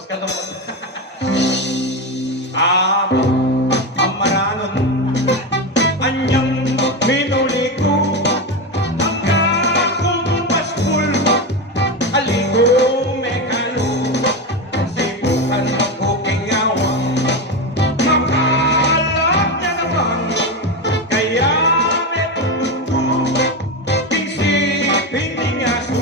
Oscar na po. Amaranon, anyang minuli ko, akong paskul, aligo mekano, sibukan ako kingawang, makalap niya naman, kaya metututo, pingsipin ng aso.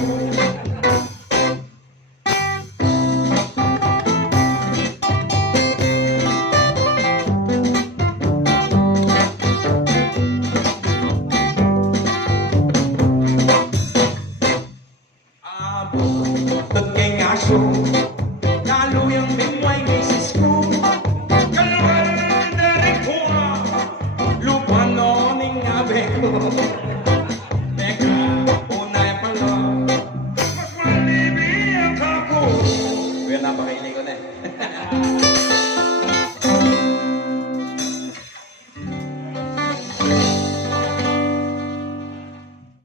Tất cái ngã xuống